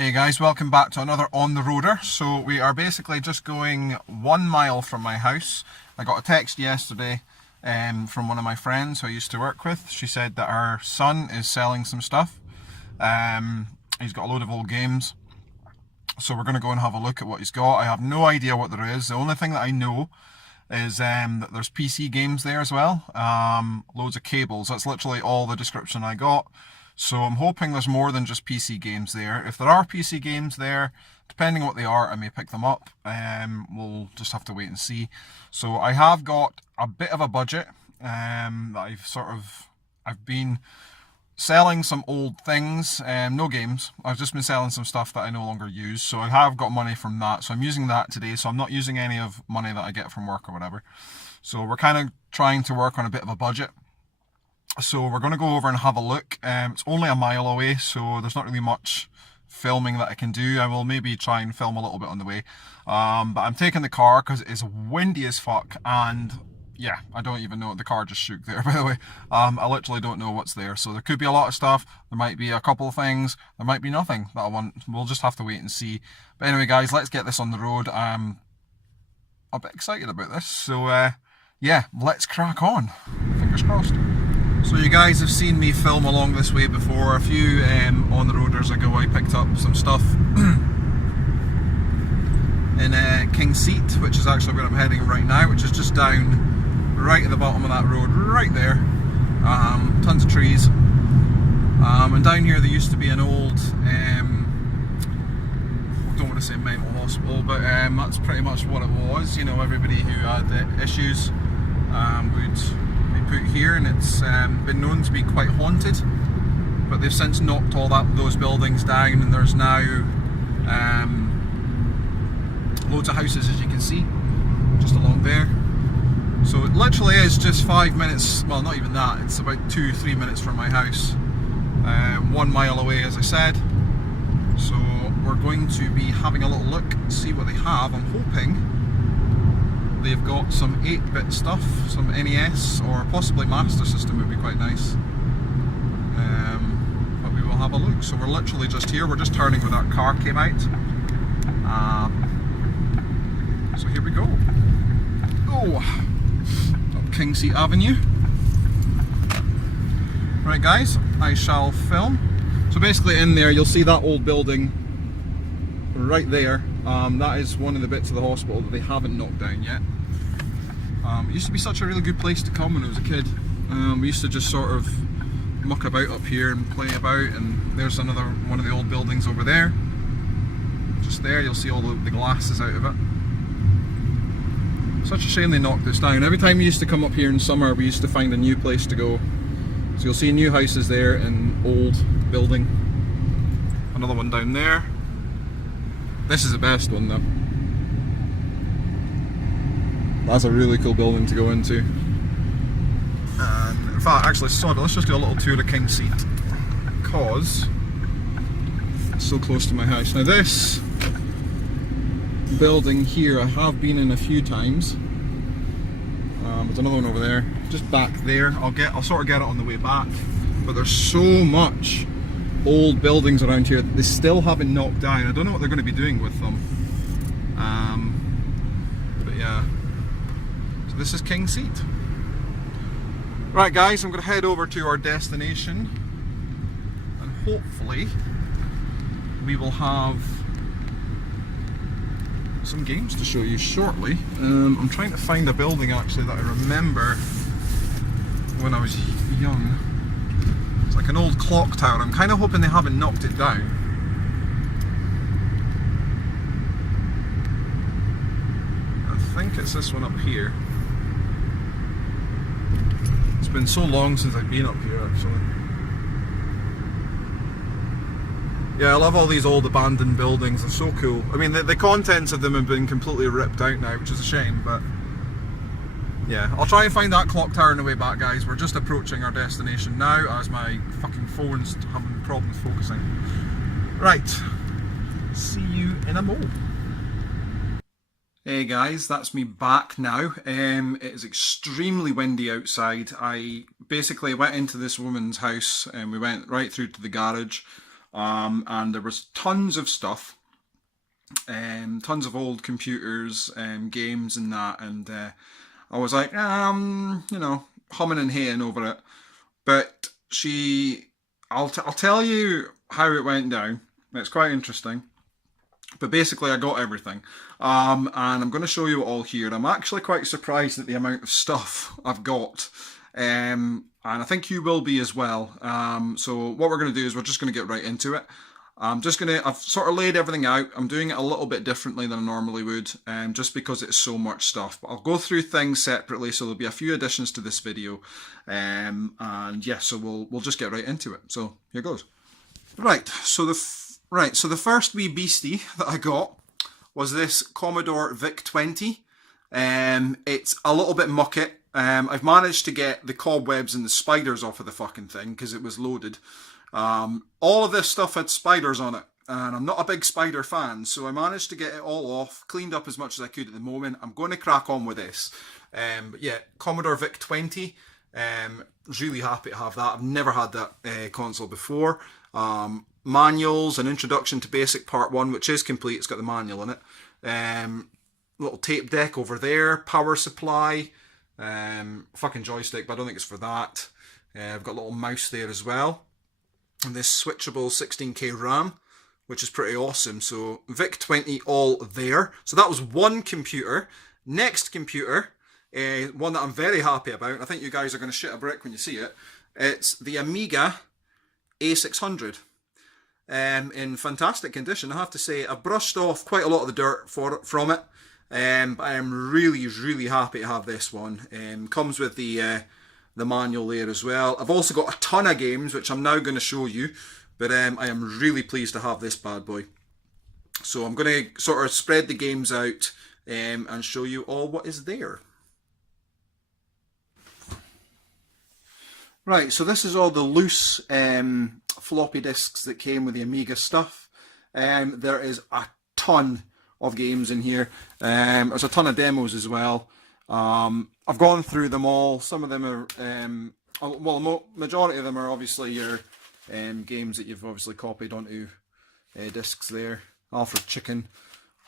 Hey guys, welcome back to another On The Roader. So we are basically just going 1 mile from my house. I got a text yesterday from one of my friends who I used to work with. She said that our son is selling some stuff. He's got a load of old games. So we're going to go and have a look at what he's got. I have no idea what there is. The only thing that I know is that there's PC games there as well. Loads of cables. That's literally all the description I got. So I'm hoping there's more than just PC games there. If there are PC games there, depending on what they are, I may pick them up. We'll just have to wait and see. So I have got a bit of a budget that I've been selling some old things, no games. I've just been selling some stuff that I no longer use. So I have got money from that. So I'm using that today. So I'm not using any of money that I get from work or whatever. So we're kind of trying to work on a bit of a budget. So we're going to go over and have a look. It's only a mile away, so there's not really much filming that I can do. I will maybe try and film a little bit on the way. But I'm taking the car because it is windy as fuck, and yeah, I don't even know. The car just shook there, by the way. I literally don't know what's there. So there could be a lot of stuff. There might be a couple of things. There might be nothing that I want. We'll just have to wait and see. But anyway, guys, let's get this on the road. I'm a bit excited about this. So yeah, let's crack on. Fingers crossed. So you guys have seen me film along this way before. A few on the roaders ago I picked up some stuff in King's Seat, which is actually where I'm heading right now, which is just down right at the bottom of that road, right there. Tons of trees. And down here there used to be an old, I don't want to say mental hospital, but that's pretty much what it was. You know, everybody who had issues would put here, and it's been known to be quite haunted, but they've since knocked all those buildings down, and there's now loads of houses, as you can see, just along there. So it literally is just 5 minutes, well, not even that, it's about 2-3 minutes from my house, 1 mile away, as I said. So we're going to be having a little look, see what they have. I'm hoping they've got some 8-bit stuff, some NES or possibly Master System would be quite nice. But we will have a look. So we're literally just here. We're just turning where that car came out. So here we go. Oh, up King's Seat Avenue. Right, guys, I shall film. So basically in there you'll see that old building right there. That is one of the bits of the hospital that they haven't knocked down yet. It used to be such a really good place to come when I was a kid. We used to just sort of muck about up here and play about, and there's another one of the old buildings over there. Just there, you'll see all the glasses out of it. Such a shame they knocked this down. Every time we used to come up here in summer, we used to find a new place to go. So you'll see new houses there and old building. Another one down there. This is the best one though. That's a really cool building to go into. And in fact, actually, sorry, let's just do a little tour of King's Seat, because it's so close to my house. Now this building here I have been in a few times. There's another one over there, just back there. I'll sort of get it on the way back. But there's so much old buildings around here that they still haven't knocked down. I don't know what they're going to be doing with them. But yeah, so this is King's Seat. Right, guys, I'm going to head over to our destination, and hopefully we will have some games to show you shortly. I'm trying to find a building actually that I remember when I was young. It's like an old clock tower. I'm kind of hoping they haven't knocked it down. I think it's this one up here. It's been so long since I've been up here actually. Yeah, I love all these old abandoned buildings. They're so cool. I mean, the contents of them have been completely ripped out now, which is a shame, but yeah, I'll try and find that clock tower on the way back, guys. We're just approaching our destination now, as my fucking phone's having problems focusing. Right, see you in a mo. Hey guys, that's me back now. It is extremely windy outside. I basically went into this woman's house and we went right through to the garage. and there was tons of stuff, tons of old computers, games and that, and I was like, you know, humming and haying over it. But I'll tell you how it went down. It's quite interesting. But basically, I got everything, and I'm going to show you it all here. I'm actually quite surprised at the amount of stuff I've got, and I think you will be as well. So what we're going to do is we're just going to get right into it. I've sort of laid everything out. I'm doing it a little bit differently than I normally would, just because it's so much stuff. But I'll go through things separately, so there'll be a few additions to this video, and yeah, so we'll just get right into it. So here goes. Right, so the first wee beastie that I got was this Commodore Vic-20. It's a little bit mucky. I've managed to get the cobwebs and the spiders off of the fucking thing because it was loaded. All of this stuff had spiders on it, and I'm not a big spider fan, so I managed to get it all off, cleaned up as much as I could at the moment. I'm going to crack on with this. But yeah, Commodore Vic-20. Really happy to have that. I've never had that console before. Manuals, an introduction to basic part 1, which is complete. It's got the manual in it. Little tape deck over there, power supply, fucking joystick, but I don't think it's for that. I've got a little mouse there as well, and this switchable 16K RAM, which is pretty awesome. So Vic-20 all there. So that was one computer. Next computer, one that I'm very happy about. I think you guys are going to shit a brick when you see it. It's the Amiga A600. In fantastic condition, I have to say. I've brushed off quite a lot of the dirt from it, but I am really happy to have this one. Comes with the manual there as well. I've also got a ton of games which I'm now going to show you, but I am really pleased to have this bad boy. So I'm going to sort of spread the games out and show you all what is there. Right, so this is all the loose floppy disks that came with the Amiga stuff. There is a ton of games in here. There's a ton of demos as well. I've gone through them all. Some of them are, well, majority of them are obviously your games that you've obviously copied onto discs there. Alfred Chicken,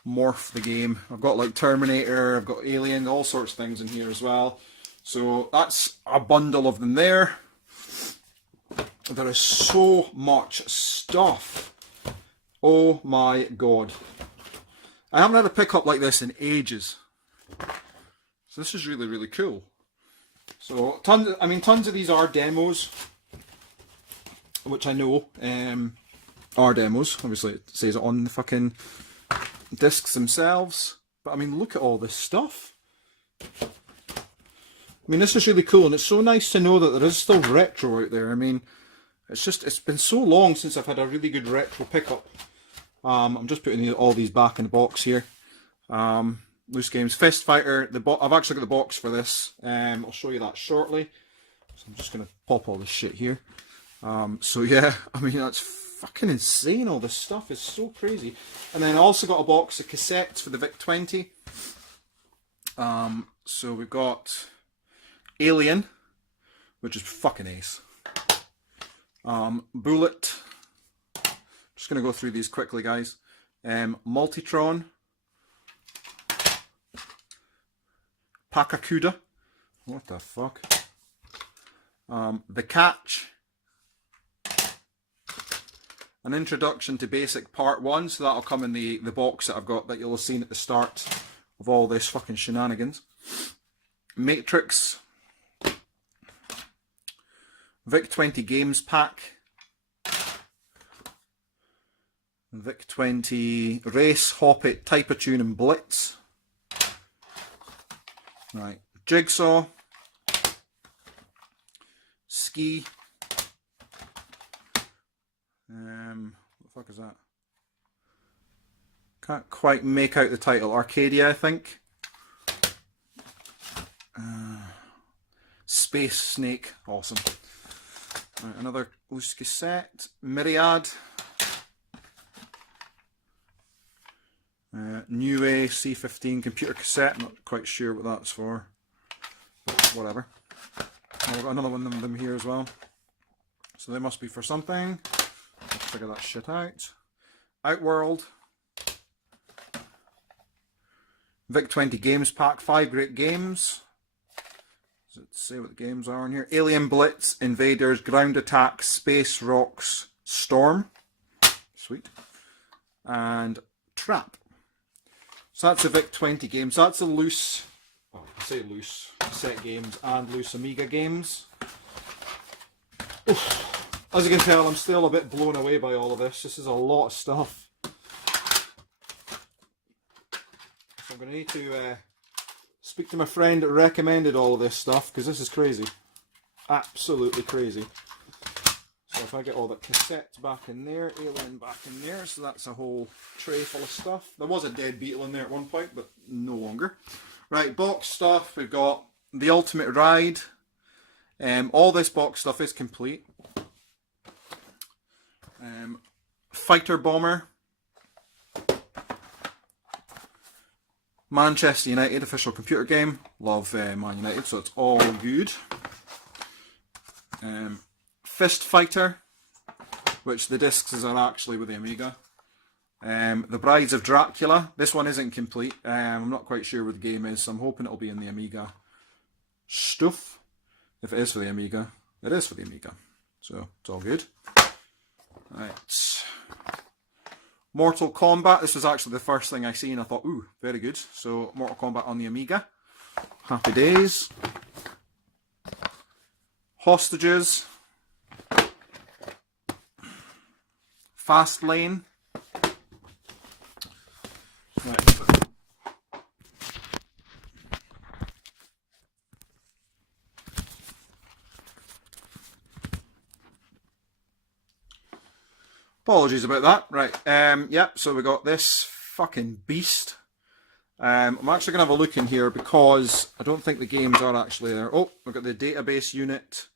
Morph the game. I've got like Terminator, I've got Alien, all sorts of things in here as well. So that's a bundle of them there. There is so much stuff. Oh my god. I haven't had a pickup like this in ages. So this is really cool. So tons of these are demos, which I know are demos. Obviously it says it on the fucking discs themselves. But I mean, look at all this stuff. I mean, this is really cool, and it's so nice to know that there is still retro out there. I mean, it's been so long since I've had a really good retro pickup. I'm just putting all these back in the box here. Loose games, Fist Fighter. I've actually got the box for this. I'll show you that shortly. So I'm just gonna pop all this shit here. So yeah, I mean, that's fucking insane. All this stuff is so crazy. And then I also got a box of cassettes for the Vic-20. So we've got Alien, which is fucking ace. Bullet. Just going to go through these quickly, guys. Multitron. Pakakuda. What the fuck? The Catch. An introduction to basic part 1, so that'll come in the box that I've got that you'll have seen at the start of all this fucking shenanigans. Matrix. Vic-20 Games Pack. Vic-20 Race, Hoppet, Type of Tune and Blitz. Right. Jigsaw. Ski. What the fuck is that? Can't quite make out the title. Arcadia, I think. Space Snake. Awesome. Right, another loose cassette. Myriad. New A C15 computer cassette. Not quite sure what that's for, but whatever. Oh, I've got another one of them here as well, so they must be for something. figure that shit out. Outworld. Vic-20 Games Pack, 5 great games. Does it say what the games are in here? Alien Blitz, Invaders, Ground Attack, Space Rocks, Storm. Sweet. And Trap. So that's the Vic-20 games. That's the loose, well, I say loose, cassette games and loose Amiga games. Oof. As you can tell, I'm still a bit blown away by all of this. This is a lot of stuff. So I'm going to need to speak to my friend that recommended all of this stuff, because this is crazy. Absolutely crazy. So if I get all the cassettes back in there, Alien back in there, so that's a whole tray full of stuff. There was a dead beetle in there at one point, but no longer. Right, box stuff, we've got The Ultimate Ride. All this box stuff is complete. Fighter Bomber. Manchester United official computer game. Love Man United, so it's all good. Fist Fighter, which the discs are actually with the Amiga. The Brides of Dracula. This one isn't complete. I'm not quite sure what the game is, so I'm hoping it'll be in the Amiga stuff. If it is for the Amiga, it is for the Amiga. So it's all good. Right. Mortal Kombat. This was actually the first thing I seen. I thought, ooh, very good. So Mortal Kombat on the Amiga. Happy days. Hostages. Fast Lane. Right. Apologies about that. Right, yep, so we got this fucking beast. I'm actually going to have a look in here because I don't think the games are actually there. Oh, we've got the database unit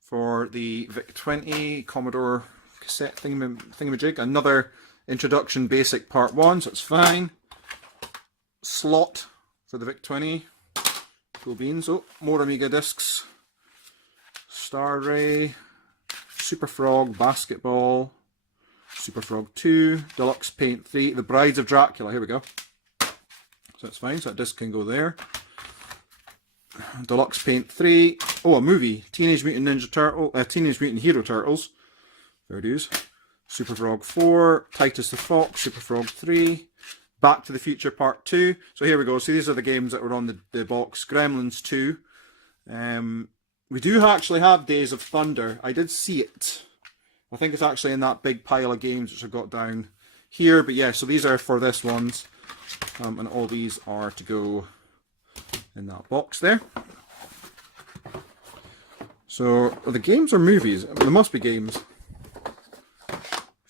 for the Vic-20 Commodore cassette thingamajig. Another introduction basic part 1, so it's fine. Slot for the Vic-20. Cool beans. Oh, more Amiga discs. Star Ray. Super Frog, Basketball. Super Frog 2, Deluxe Paint 3, The Brides of Dracula, here we go. So that's fine, so that disc can go there. Deluxe Paint 3, oh, a movie, Teenage Mutant Hero Turtles, there it is. Super Frog 4, Titus the Fox, Super Frog 3, Back to the Future Part 2. So here we go, so these are the games that were on the box. Gremlins 2. We do actually have Days of Thunder, I did see it. I think it's actually in that big pile of games which I've got down here. But yeah, so these are for this ones. And all these are to go in that box there. So, are the games or movies? There must be games.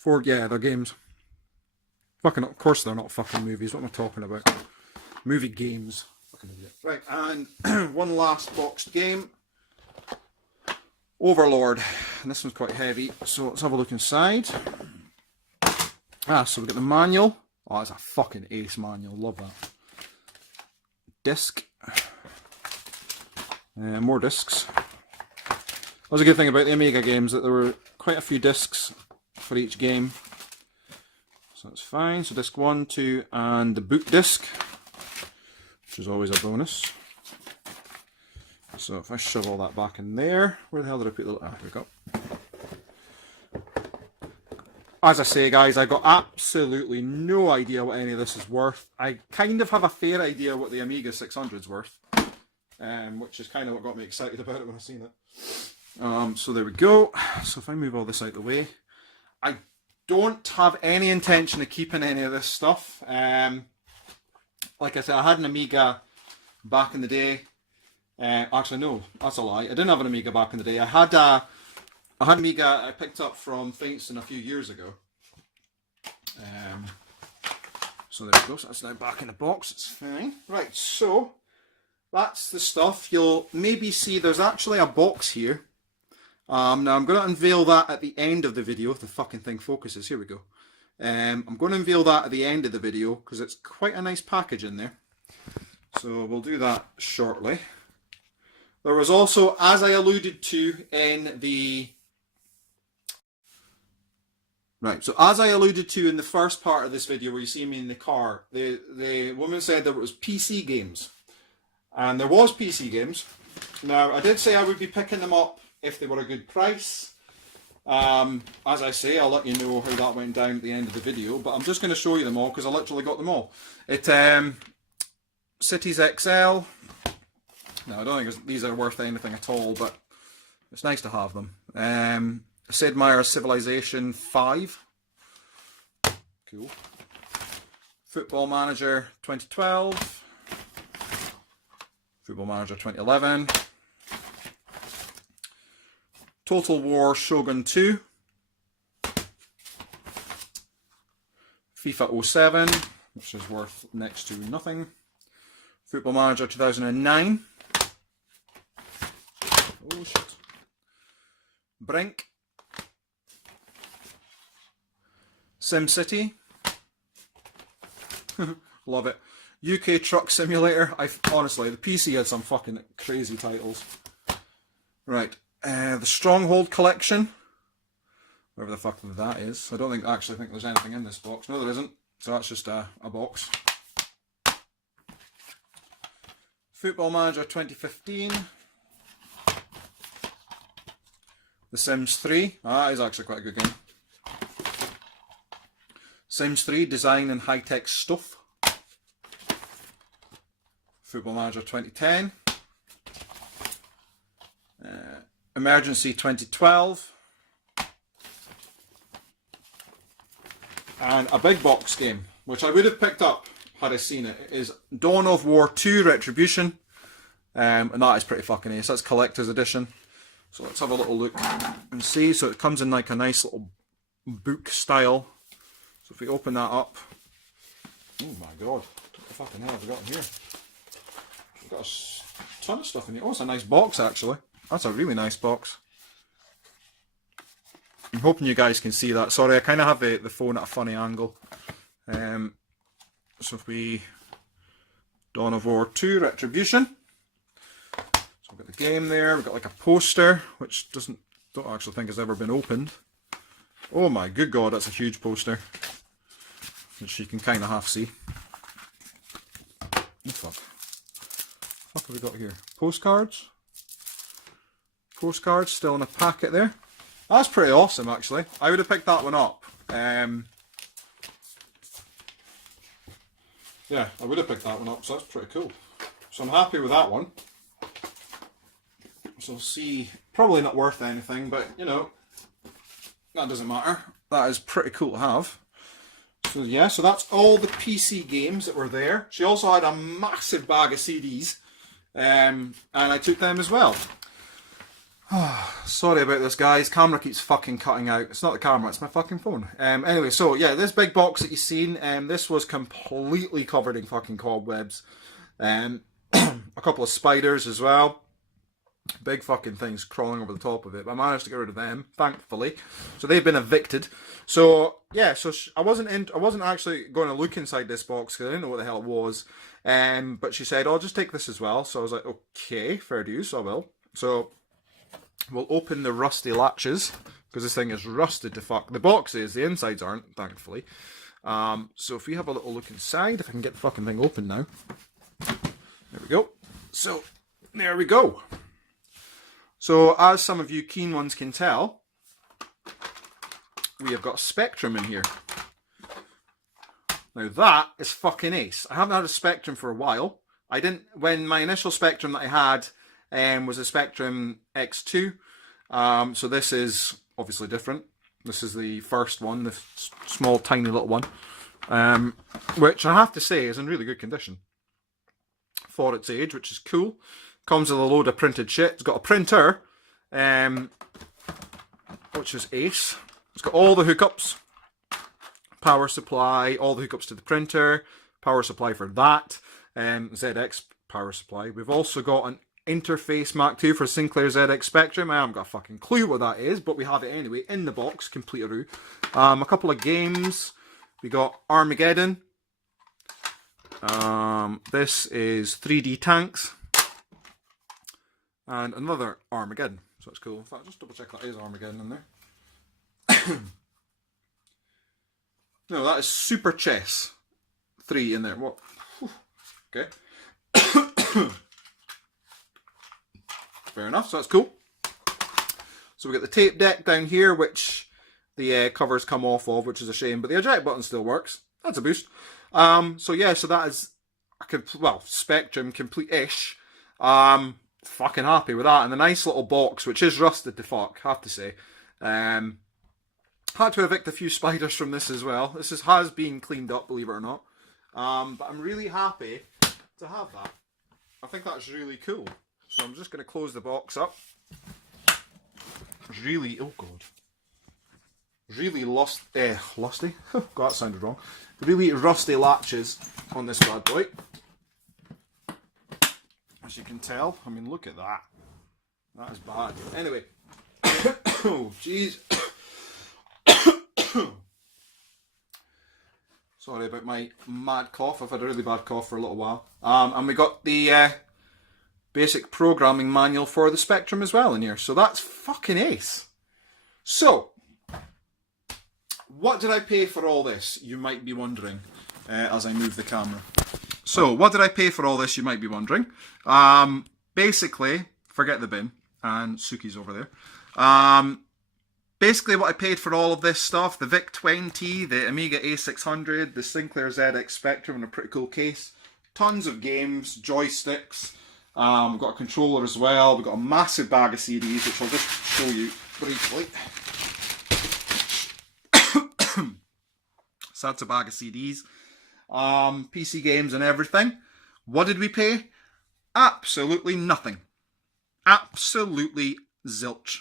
Yeah, they're games. Fucking, of course they're not fucking movies. What am I talking about? Movie games. Fucking idiot. Right, and one last boxed game. Overlord, and this one's quite heavy, so let's have a look inside. So we've got the manual. Oh, it's a fucking ace manual, love that. Disc. More discs. That was a good thing about the Amiga games, that there were quite a few discs for each game. So that's fine. So disc 1, 2, and the boot disc, which is always a bonus. So if I shove all that back in there, where the hell did I put the... Ah, here we go. As I say, guys, I've got absolutely no idea what any of this is worth. I kind of have a fair idea what the Amiga 600's worth, which is kind of what got me excited about it when I seen it. So there we go. So if I move all this out of the way, I don't have any intention of keeping any of this stuff. Like I said, I had an Amiga back in the day. Actually, no, that's a lie. I didn't have an Amiga back in the day. I had an Amiga I picked up from Finkston a few years ago. So there we go. So that's now back in the box. It's fine. Right, so that's the stuff. You'll maybe see there's actually a box here. Now I'm going to unveil that at the end of the video if the fucking thing focuses. Here we go. I'm going to unveil that at the end of the video because it's quite a nice package in there. So we'll do that shortly. There was also, as I alluded to in the Right, so as I alluded to in the first part of this video where you see me in the car, the woman said there was PC games. And there was PC games. Now, I did say I would be picking them up if they were a good price. As I say, I'll let you know how that went down at the end of the video, but I'm just going to show you them all because I literally got them all. Cities XL. Now, I don't think these are worth anything at all, but it's nice to have them. Sid Meier's Civilization 5. Cool. Football Manager 2012. Football Manager 2011. Total War Shogun 2. FIFA 07, which is worth next to nothing. Football Manager 2009. Oh shit. Brink. SimCity. Love it. UK Truck Simulator. Honestly, the PC had some fucking crazy titles. Right. The Stronghold Collection. Whatever the fuck that is. I don't actually think there's anything in this box. No, there isn't. So that's just a box. Football Manager 2015. The Sims 3. That is actually quite a good game. Sims 3 Design and High-Tech Stuff. Football Manager 2010. Emergency 2012. And a big box game, which I would have picked up had I seen it, is Dawn of War 2 Retribution. And that is pretty fucking ace. That's collector's edition. So let's have a little look and see. So it comes in like a nice little book style. So if we open that up. Oh my god. What the fucking hell have we got in here? We've got a ton of stuff in here. Oh, it's a nice box actually. That's a really nice box. I'm hoping you guys can see that. Sorry, I kind of have the phone at a funny angle. So if we... Dawn of War 2 Retribution. So we've got the game there. We've got like a poster, which don't actually think has ever been opened. Oh my good god, that's a huge poster. Which you can kind of half see. Oh fuck. What have we got here? Postcards. Postcards still in a packet there. That's pretty awesome actually. I would have picked that one up. Yeah, I would have picked that one up, so that's pretty cool. So I'm happy with that one. So we'll see, probably not worth anything, but you know, that doesn't matter. That is pretty cool to have. So yeah, so that's all the PC games that were there. She also had a massive bag of CDs, and I took them as well. Sorry about this guys, camera keeps fucking cutting out. It's not the camera, it's my fucking phone. Anyway, so yeah, this big box that you've seen, this was completely covered in fucking cobwebs. A couple of spiders as well. Big fucking things crawling over the top of it, but I managed to get rid of them, thankfully. So they've been evicted. So yeah, so I wasn't actually going to look inside this box because I didn't know what the hell it was. But she said, "Oh, just take this as well." So I was like, "Okay, fair dues, I will." So we'll open the rusty latches because this thing is rusted to fuck. The box is, the insides aren't, thankfully. So if we have a little look inside, if I can get the fucking thing open now. There we go. So there we go. So as some of you keen ones can tell, we have got Spectrum in here. Now that is fucking ace. I haven't had a Spectrum for a while. When my initial Spectrum that I had was a Spectrum X2. So this is obviously different. This is the first one, the small tiny little one. Which I have to say is in really good condition for its age, which is cool. Comes with a load of printed shit. It's got a printer, which is ace. It's got all the hookups, power supply, all the hookups to the printer, power supply for that, ZX power supply. We've also got an interface Mark II for Sinclair ZX Spectrum. I haven't got a fucking clue what that is, but we have it anyway in the box, complete-a-roo. A couple of games. We got Armageddon. This is 3D Tanks. And another Armageddon. So that's cool. In fact, just double check that is Armageddon in there. No, that is Super Chess 3 in there. What? Okay. Fair enough, so that's cool. So we got the tape deck down here, which the covers come off of, which is a shame, but the eject button still works. That's a boost. So yeah, so that is, Spectrum complete-ish. Fucking happy with that. And the nice little box, which is rusted to fuck, have to say. Had to evict a few spiders from this as well. This has been cleaned up, believe it or not. But I'm really happy to have that. I think that's really cool. So I'm just going to close the box up. Really, oh god. Really lusty. God, that sounded wrong. Really rusty latches on this bad boy. As you can tell, I mean, look at that. That is bad. Anyway. Oh, jeez. Sorry about my mad cough. I've had a really bad cough for a little while. And we got the basic programming manual for the Spectrum as well in here. So that's fucking ace. So, what did I pay for all this? You might be wondering as I move the camera. So, what did I pay for all this? You might be wondering. Basically, forget the bin. And Suki's over there. Basically, what I paid for all of this stuff, the Vic-20, the Amiga A600, the Sinclair ZX Spectrum in a pretty cool case, tons of games, joysticks, we've got a controller as well, we've got a massive bag of CDs, which I'll just show you briefly. So that's a bag of CDs, PC games and everything. What did we pay? Absolutely nothing. Absolutely zilch.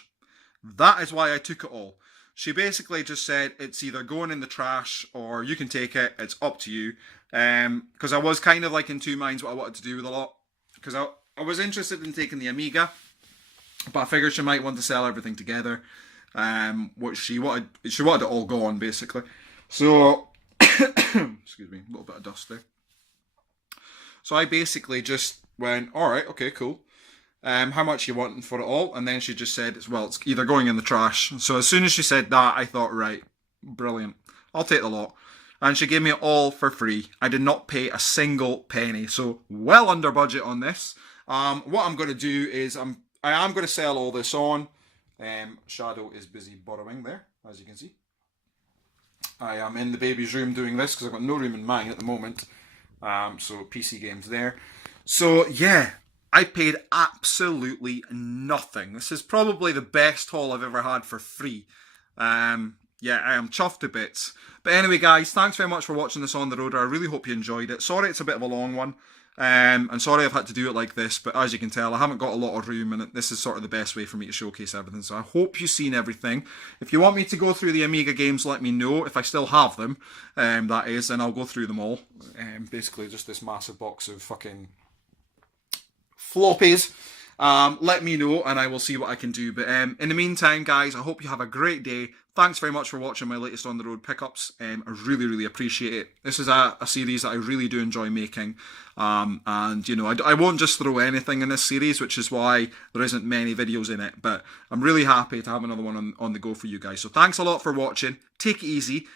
That is why I took it all. She basically just said it's either going in the trash or you can take it, it's up to you. Because I was kind of like in two minds what I wanted to do with a lot. Because I was interested in taking the Amiga, but I figured she might want to sell everything together. What she wanted it all gone basically. So, excuse me, a little bit of dust there. So I basically just went, alright, okay, cool. How much are you wanting for it all? And then she just said, it's either going in the trash. So as soon as she said that, I thought, right, brilliant. I'll take the lot. And she gave me it all for free. I did not pay a single penny. So well under budget on this. What I'm going to do is I am going to sell all this on. Shadow is busy borrowing there, as you can see. I am in the baby's room doing this because I've got no room in mine at the moment. So PC games there. So yeah. I paid absolutely nothing. This is probably the best haul I've ever had for free. Yeah, I am chuffed to bits. But anyway, guys, thanks very much for watching this on the road. I really hope you enjoyed it. Sorry it's a bit of a long one. And sorry I've had to do it like this, but as you can tell, I haven't got a lot of room, and this is sort of the best way for me to showcase everything. So I hope you've seen everything. If you want me to go through the Amiga games, let me know. If I still have them, that is, and I'll go through them all. Basically, just this massive box of fucking floppies. Let me know and I will see what I can do. But in the meantime, guys, I hope you have a great day. Thanks very much for watching my latest on the road pickups. I really, really appreciate it. This is a series that I really do enjoy making. And, you know, I won't just throw anything in this series, which is why there isn't many videos in it. But I'm really happy to have another one on the go for you guys. So thanks a lot for watching. Take it easy.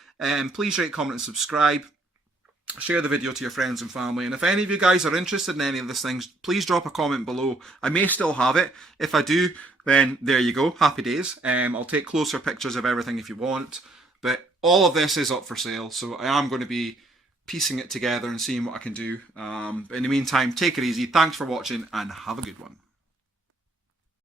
Please rate, comment, and subscribe. Share the video to your friends and family, and if any of you guys are interested in any of these things, please drop a comment below. I may still have it. If I do, then there you go, happy days. I'll take closer pictures of everything if you want, but all of this is up for sale, so I am going to be piecing it together and seeing what I can do. But in the meantime, take it easy, thanks for watching, and have a good one.